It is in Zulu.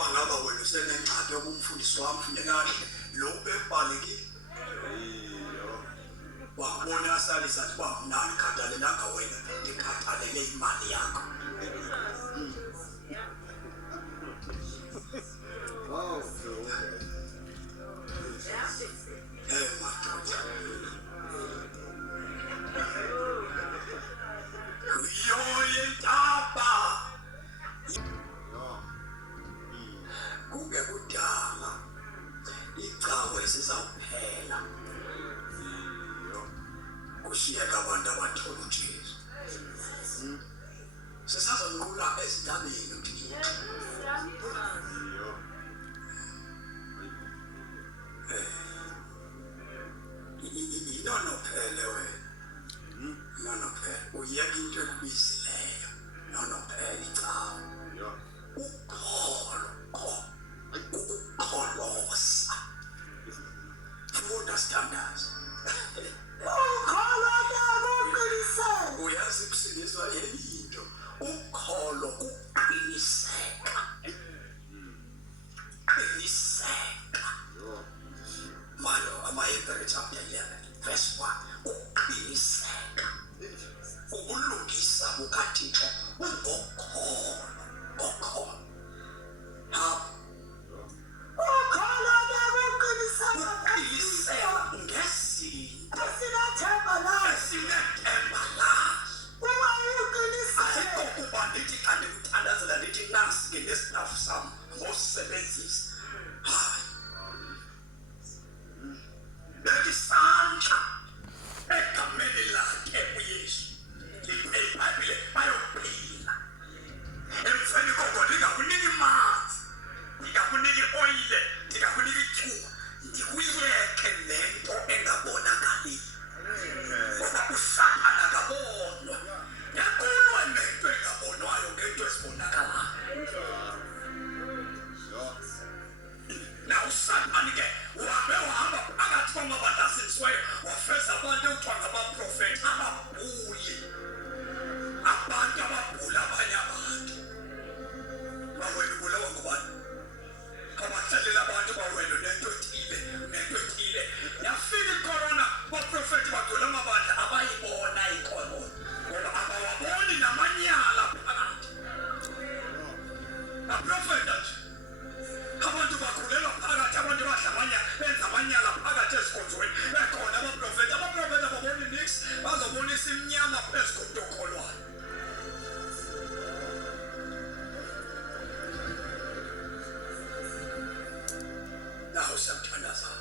bangaba wena usenengxaki yokumfundisi wami mfundekani lo bebhalekile wakubona asalisa athi bamnani khathalelanga wena ndikhathalele imali yakho. Kushiyeka abantu abathola uJesu. Sesazonqula ezintabeni uthi inono phele wena. Nono phele uyeka into ekubisileyo. Nono phele icawa. Ukholosa. Funda standards. Uyazi kusiniswa yinto ukholo uqiniseka malo amaHebrew chapter 11 verse 1 uqiniseka ukulungisa bukaThixo ungokholo Sometimes